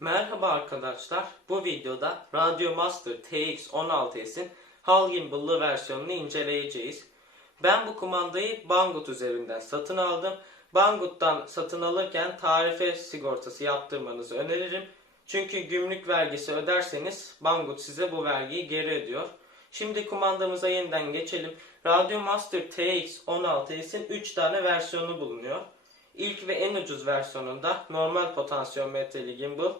Merhaba arkadaşlar. Bu videoda Radio Master TX16S'in Hall Gimbal'lı versiyonunu inceleyeceğiz. Ben bu kumandayı Banggood üzerinden satın aldım. Banggood'dan satın alırken tarife sigortası yaptırmanızı öneririm. Çünkü gümrük vergisi öderseniz Banggood size bu vergiyi geri ödüyor. Şimdi kumandamıza yeniden geçelim. Radio Master TX16S'in 3 tane versiyonu bulunuyor. İlk ve en ucuz versiyonunda normal potansiyometreli gimbal,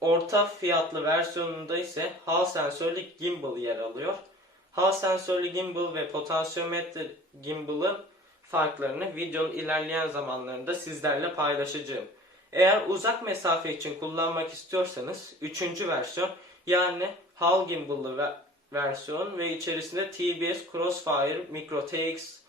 orta fiyatlı versiyonunda ise Hall sensörlü gimbal yer alıyor. Hall sensörlü gimbal ve potansiyometre gimbal'ın farklarını videonun ilerleyen zamanlarında sizlerle paylaşacağım. Eğer uzak mesafe için kullanmak istiyorsanız 3. versiyon yani Hall gimbal'lı ve versiyon ve içerisinde TBS Crossfire Micro TX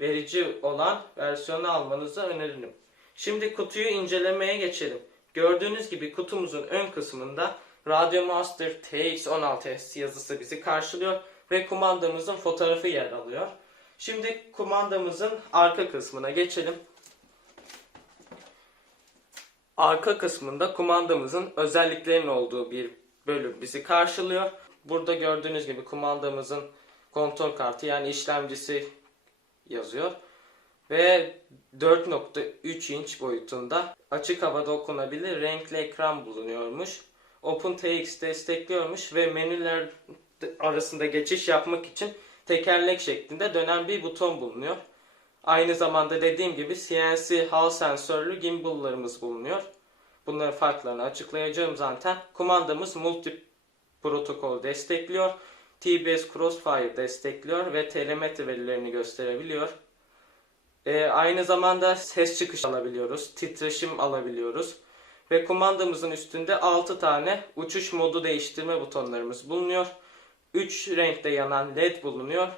verici olan versiyonu almanızı öneririm. Şimdi kutuyu incelemeye geçelim. Gördüğünüz gibi kutumuzun ön kısmında Radio Master TX16S yazısı bizi karşılıyor ve kumandamızın fotoğrafı yer alıyor. Şimdi kumandamızın arka kısmına geçelim. Arka kısmında kumandamızın özelliklerinin olduğu bir bölüm bizi karşılıyor. Burada gördüğünüz gibi kumandamızın kontrol kartı yani işlemcisi yazıyor. Ve 4.3 inç boyutunda açık havada okunabilir renkli ekran bulunuyormuş. OpenTX destekliyormuş ve menüler arasında geçiş yapmak için tekerlek şeklinde dönen bir buton bulunuyor. Aynı zamanda dediğim gibi CNC Hall sensörlü gimbal'larımız bulunuyor. Bunların farklarını açıklayacağım zaten. Kumandamız multi protokol destekliyor. TBS Crossfire destekliyor ve telemetri verilerini gösterebiliyor. Ee, aynı zamanda ses çıkış alabiliyoruz, titreşim alabiliyoruz. Ve kumandamızın üstünde 6 tane uçuş modu değiştirme butonlarımız bulunuyor. 3 renkte yanan led bulunuyor.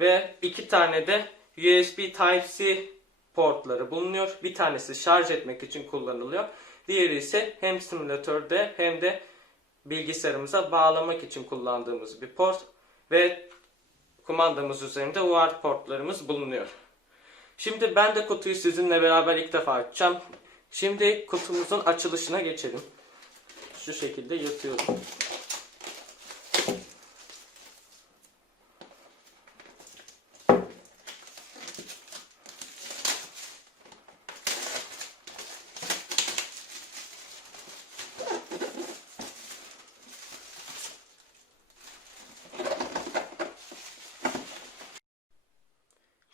Ve 2 tane de USB Type-C portları bulunuyor. Bir tanesi şarj etmek için kullanılıyor. Diğeri ise hem simülatörde hem de bilgisayarımıza bağlamak için kullandığımız bir port ve kumandamız üzerinde UART portlarımız bulunuyor. Şimdi ben de kutuyu sizinle beraber ilk defa açacağım. Şimdi kutumuzun açılışına geçelim. Şu şekilde yatıyorum.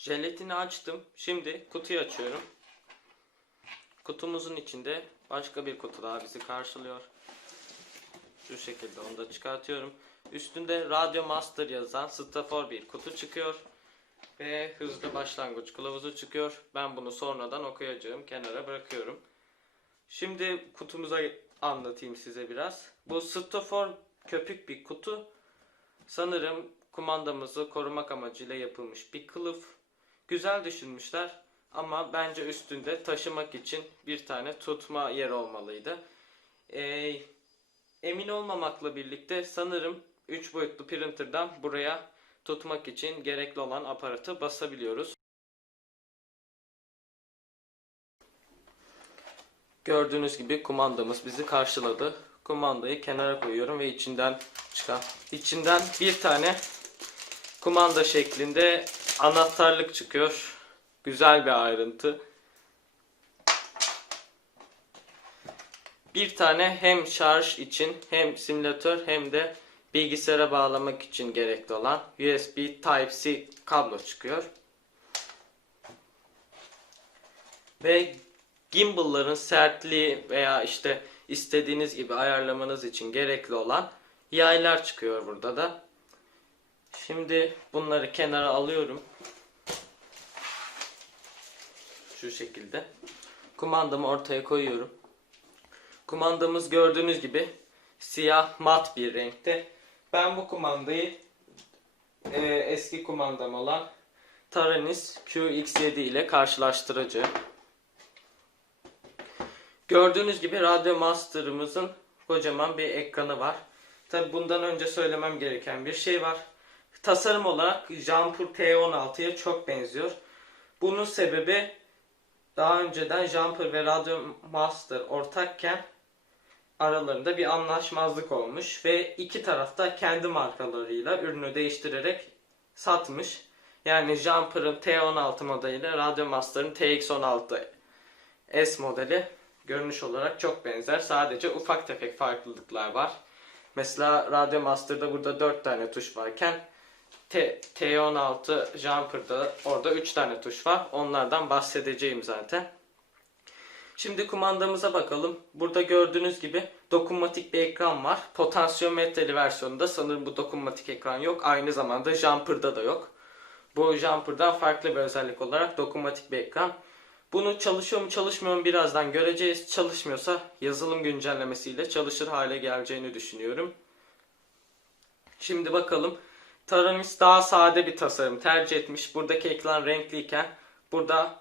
Jelatini açtım. Şimdi kutuyu açıyorum. Kutumuzun içinde başka bir kutu daha bizi karşılıyor. Şu şekilde onu da çıkartıyorum. Üstünde Radio Master yazan Stafor bir kutu çıkıyor. Ve hızlı başlangıç kılavuzu çıkıyor. Ben bunu sonradan okuyacağım. Kenara bırakıyorum. Şimdi kutumuza anlatayım size biraz. Bu Stafor köpük bir kutu. Sanırım kumandamızı korumak amacıyla yapılmış bir kılıf. Güzel düşünmüşler ama bence üstünde taşımak için bir tane tutma yer olmalıydı. Ee, emin olmamakla birlikte sanırım 3 boyutlu printer'dan buraya tutmak için gerekli olan aparatı basabiliyoruz. Gördüğünüz gibi kumandamız bizi karşıladı. Kumandayı kenara koyuyorum ve içinden çıkan içinden bir tane kumanda şeklinde anahtarlık çıkıyor. Güzel bir ayrıntı. Bir tane hem şarj için hem simülatör hem de bilgisayara bağlamak için gerekli olan USB Type-C kablo çıkıyor. Ve gimbal'ların sertliği veya işte istediğiniz gibi ayarlamanız için gerekli olan yaylar çıkıyor burada da. Şimdi bunları kenara alıyorum. Şu şekilde. Kumandamı ortaya koyuyorum. Kumandamız gördüğünüz gibi siyah mat bir renkte. Ben bu kumandayı e, eski kumandam olan Taranis QX7 ile karşılaştıracağım. Gördüğünüz gibi Radyo Master'ımızın kocaman bir ekranı var. Tabi bundan önce söylemem gereken bir şey var. Tasarım olarak Jampur T16'ya çok benziyor. Bunun sebebi daha önceden Jumper ve Radio Master ortakken aralarında bir anlaşmazlık olmuş ve iki tarafta kendi markalarıyla ürünü değiştirerek satmış. Yani Jumper'ın T16 modeliyle Radyo Master'ın TX16 S modeli görünüş olarak çok benzer. Sadece ufak tefek farklılıklar var. Mesela Radyo Master'da burada 4 tane tuş varken T, T16 Jumper'da orada 3 tane tuş var. Onlardan bahsedeceğim zaten. Şimdi kumandamıza bakalım. Burada gördüğünüz gibi dokunmatik bir ekran var. Potansiyometreli versiyonunda sanırım bu dokunmatik ekran yok. Aynı zamanda Jumper'da da yok. Bu Jumper'dan farklı bir özellik olarak dokunmatik bir ekran. Bunu çalışıyor mu çalışmıyor mu birazdan göreceğiz. Çalışmıyorsa yazılım güncellemesiyle çalışır hale geleceğini düşünüyorum. Şimdi bakalım. Taranis daha sade bir tasarım tercih etmiş. Buradaki ekran renkliyken burada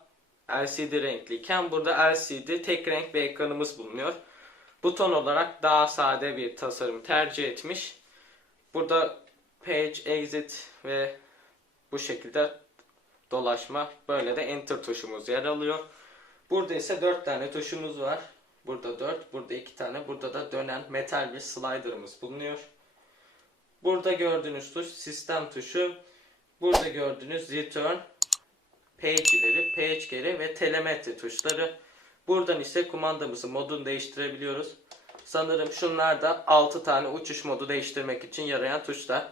LCD renkliyken burada LCD tek renk bir ekranımız bulunuyor. Buton olarak daha sade bir tasarım tercih etmiş. Burada page, exit ve bu şekilde dolaşma. Böyle de enter tuşumuz yer alıyor. Burada ise 4 tane tuşumuz var. Burada 4, burada 2 tane, burada da dönen metal bir slider'ımız bulunuyor. Burada gördüğünüz tuş sistem tuşu. Burada gördüğünüz return, page ileri, page geri ve telemetri tuşları. Buradan ise kumandamızın modunu değiştirebiliyoruz. Sanırım şunlar da 6 tane uçuş modu değiştirmek için yarayan tuşlar.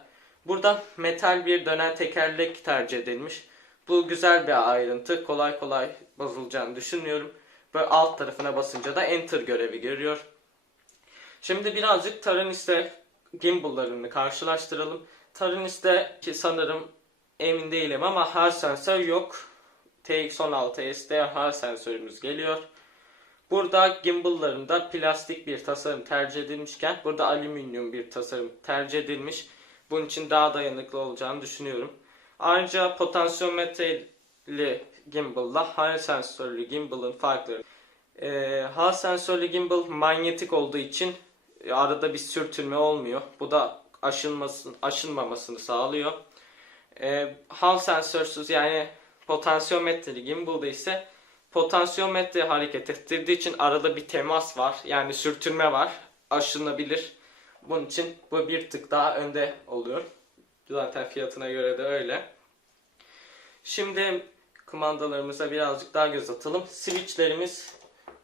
Burada metal bir dönen tekerlek tercih edilmiş. Bu güzel bir ayrıntı. Kolay kolay bozulacağını düşünmüyorum. Böyle alt tarafına basınca da enter görevi görüyor. Şimdi birazcık Taranis'te gimbal'larını karşılaştıralım. Taranis'te ki sanırım emin değilim ama her sensör yok. TX16S'de her sensörümüz geliyor. Burada gimbal'larında plastik bir tasarım tercih edilmişken burada alüminyum bir tasarım tercih edilmiş. Bunun için daha dayanıklı olacağını düşünüyorum. Ayrıca potansiyometreli gimbal'la hal sensörlü gimbal'ın farkları. Ee, hal sensörlü gimbal manyetik olduğu için arada bir sürtünme olmuyor. Bu da aşınmasın, aşınmamasını sağlıyor. Ee, hal sensörsüz yani potansiyometreli gimbal'da ise potansiyometre hareket ettirdiği için arada bir temas var. Yani sürtünme var. Aşınabilir. Bunun için bu bir tık daha önde oluyor. Zaten fiyatına göre de öyle. Şimdi kumandalarımıza birazcık daha göz atalım. Switchlerimiz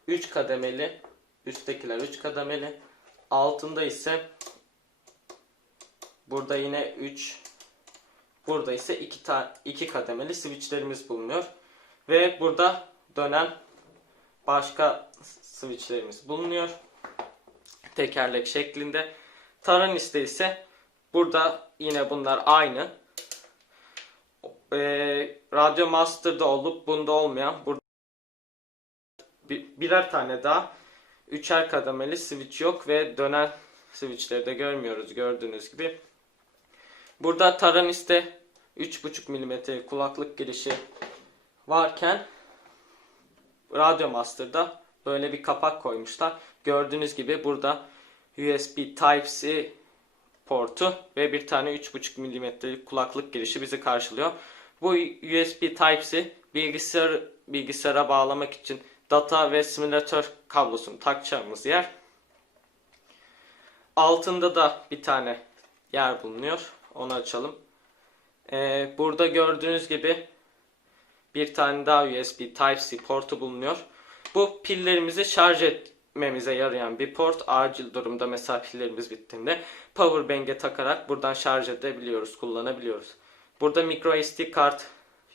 3 kademeli. Üsttekiler 3 kademeli. Altında ise burada yine 3 burada ise 2 ta 2 kademeli switchlerimiz bulunuyor. Ve burada dönen başka switchlerimiz bulunuyor. Tekerlek şeklinde. Taranis'te ise burada yine bunlar aynı. Ee, Radyo Master'da olup bunda olmayan burada bir- birer tane daha üçer kademeli switch yok ve dönen switchleri de görmüyoruz gördüğünüz gibi. Burada Taranis'te 3.5 mm kulaklık girişi varken Radyo Master'da böyle bir kapak koymuşlar. Gördüğünüz gibi burada USB Type-C portu ve bir tane 3.5 mm'lik kulaklık girişi bizi karşılıyor. Bu USB Type-C bilgisayar bilgisayara bağlamak için data ve simülatör kablosunu takacağımız yer. Altında da bir tane yer bulunuyor. Onu açalım. Ee, burada gördüğünüz gibi bir tane daha USB Type-C portu bulunuyor. Bu pillerimizi şarj etmemize yarayan bir port. Acil durumda mesela pillerimiz bittiğinde powerbank'e takarak buradan şarj edebiliyoruz, kullanabiliyoruz. Burada micro SD kart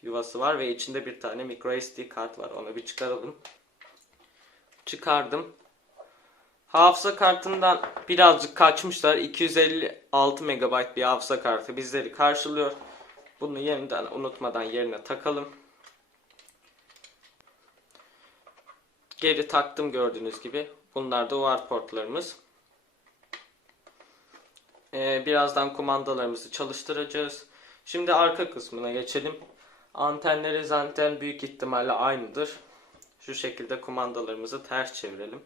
yuvası var ve içinde bir tane micro SD kart var. Onu bir çıkaralım. Çıkardım. Hafıza kartından birazcık kaçmışlar. 256 MB bir hafıza kartı bizleri karşılıyor. Bunu yeniden unutmadan yerine takalım. Geri taktım gördüğünüz gibi. Bunlar da UART portlarımız. Ee, birazdan kumandalarımızı çalıştıracağız. Şimdi arka kısmına geçelim. Antenleri zaten büyük ihtimalle aynıdır. Şu şekilde kumandalarımızı ters çevirelim.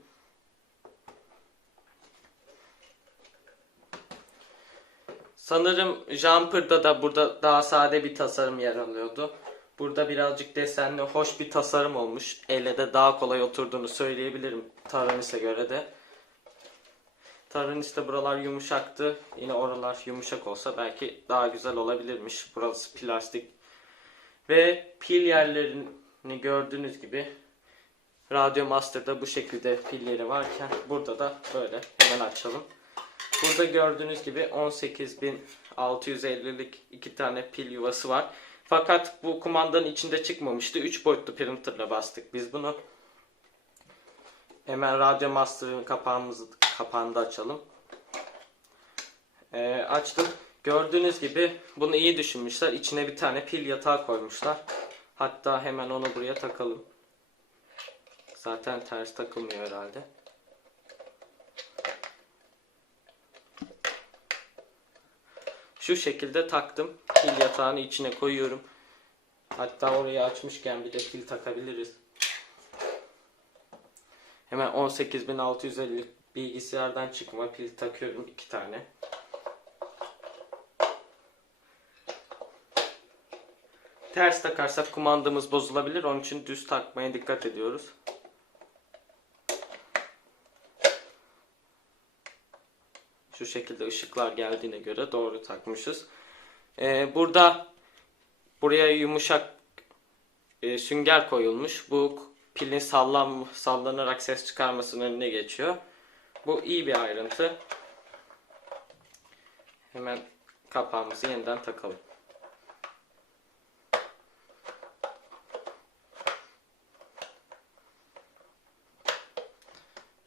Sanırım Jumper'da da burada daha sade bir tasarım yer alıyordu. Burada birazcık desenli, hoş bir tasarım olmuş. Elle de daha kolay oturduğunu söyleyebilirim Taranis'e göre de. Taranis'te buralar yumuşaktı. Yine oralar yumuşak olsa belki daha güzel olabilirmiş. Burası plastik. Ve pil yerlerini gördüğünüz gibi Radyo Master'da bu şekilde pilleri varken burada da böyle hemen açalım. Burada gördüğünüz gibi 18650'lik iki tane pil yuvası var. Fakat bu kumandanın içinde çıkmamıştı. 3 boyutlu printerla bastık biz bunu. Hemen Radyo Master'ın kapağımızı kapağını da açalım. Ee, açtım. Gördüğünüz gibi bunu iyi düşünmüşler. İçine bir tane pil yatağı koymuşlar. Hatta hemen onu buraya takalım. Zaten ters takılmıyor herhalde. Şu şekilde taktım. Pil yatağını içine koyuyorum. Hatta orayı açmışken bir de pil takabiliriz. Hemen 18650 bilgisayardan çıkma pil takıyorum iki tane. Ters takarsak kumandamız bozulabilir. Onun için düz takmaya dikkat ediyoruz. Şu şekilde ışıklar geldiğine göre doğru takmışız. Ee, burada buraya yumuşak e, sünger koyulmuş. Bu pilin sallan, sallanarak ses çıkarmasının önüne geçiyor. Bu iyi bir ayrıntı. Hemen kapağımızı yeniden takalım.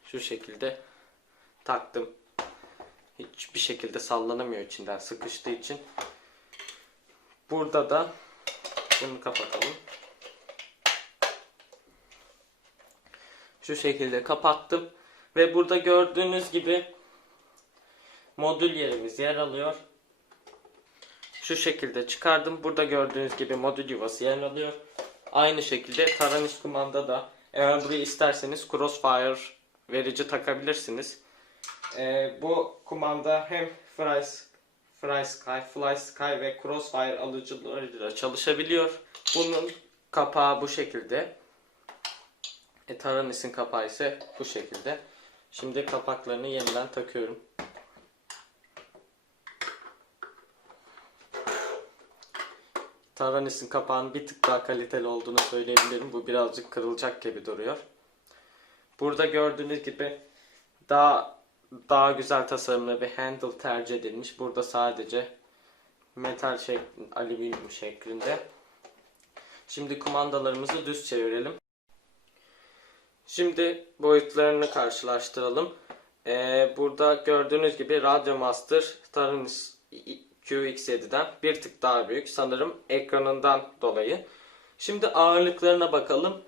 Şu şekilde taktım. Hiçbir şekilde sallanamıyor içinden sıkıştığı için. Burada da bunu kapatalım. Şu şekilde kapattım. Ve burada gördüğünüz gibi modül yerimiz yer alıyor. Şu şekilde çıkardım. Burada gördüğünüz gibi modül yuvası yer alıyor. Aynı şekilde Taranis kumanda da eğer buraya isterseniz Crossfire verici takabilirsiniz. Ee, bu kumanda hem Fry, Fry Sky, Fly Sky ve Crossfire alıcılarıyla çalışabiliyor. Bunun kapağı bu şekilde. E, Taranis'in kapağı ise bu şekilde. Şimdi kapaklarını yeniden takıyorum. Taranis'in kapağının bir tık daha kaliteli olduğunu söyleyebilirim. Bu birazcık kırılacak gibi duruyor. Burada gördüğünüz gibi daha daha güzel tasarımlı bir handle tercih edilmiş. Burada sadece metal şeklinde, alüminyum şeklinde. Şimdi kumandalarımızı düz çevirelim. Şimdi boyutlarını karşılaştıralım. Ee, burada gördüğünüz gibi Radio Master Taranis QX7'den bir tık daha büyük. Sanırım ekranından dolayı. Şimdi ağırlıklarına bakalım.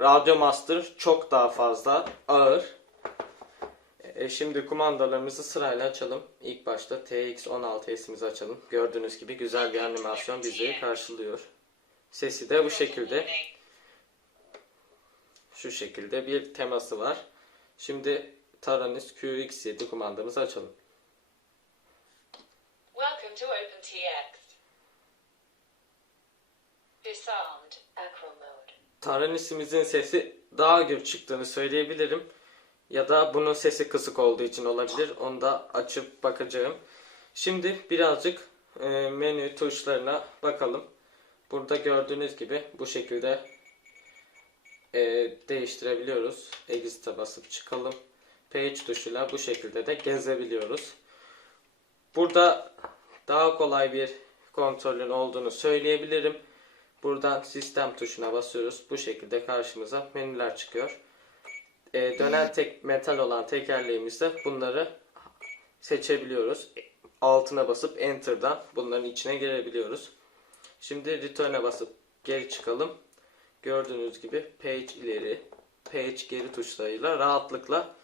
Radio Master çok daha fazla ağır. E, şimdi kumandalarımızı sırayla açalım. İlk başta TX16S'imizi açalım. Gördüğünüz gibi güzel bir animasyon bizi karşılıyor. Sesi de bu şekilde. Şu şekilde bir teması var. Şimdi Taranis QX7 kumandamızı açalım. Welcome to OpenTX. Disarmed Acro Mode. Taranis'imizin sesi daha gür çıktığını söyleyebilirim. Ya da bunun sesi kısık olduğu için olabilir. Onu da açıp bakacağım. Şimdi birazcık e, menü tuşlarına bakalım. Burada gördüğünüz gibi bu şekilde e, değiştirebiliyoruz. Exit'e basıp çıkalım. Page tuşuyla bu şekilde de gezebiliyoruz. Burada daha kolay bir kontrolün olduğunu söyleyebilirim. Buradan sistem tuşuna basıyoruz. Bu şekilde karşımıza menüler çıkıyor. E, dönen tek metal olan tekerleğimizde bunları seçebiliyoruz. Altına basıp enter'dan bunların içine girebiliyoruz. Şimdi return'e basıp geri çıkalım. Gördüğünüz gibi page ileri, page geri tuşlarıyla rahatlıkla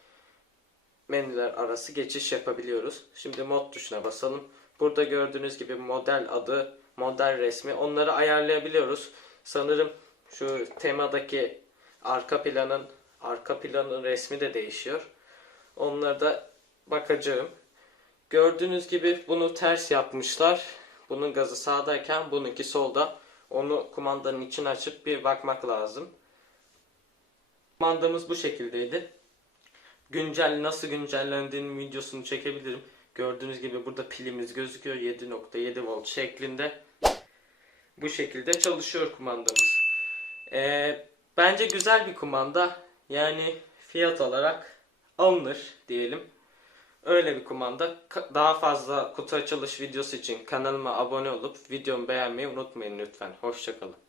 menüler arası geçiş yapabiliyoruz. Şimdi mod tuşuna basalım. Burada gördüğünüz gibi model adı, model resmi onları ayarlayabiliyoruz. Sanırım şu temadaki arka planın arka planın resmi de değişiyor. Onlara da bakacağım. Gördüğünüz gibi bunu ters yapmışlar. Bunun gazı sağdayken bununki solda. Onu kumandanın içine açıp bir bakmak lazım. Kumandamız bu şekildeydi. güncel nasıl güncellendiğinin videosunu çekebilirim. Gördüğünüz gibi burada pilimiz gözüküyor 7.7 volt şeklinde. Bu şekilde çalışıyor kumandamız. Ee, bence güzel bir kumanda. Yani fiyat olarak alınır diyelim. Öyle bir kumanda. Daha fazla kutu açılış videosu için kanalıma abone olup videomu beğenmeyi unutmayın lütfen. Hoşçakalın.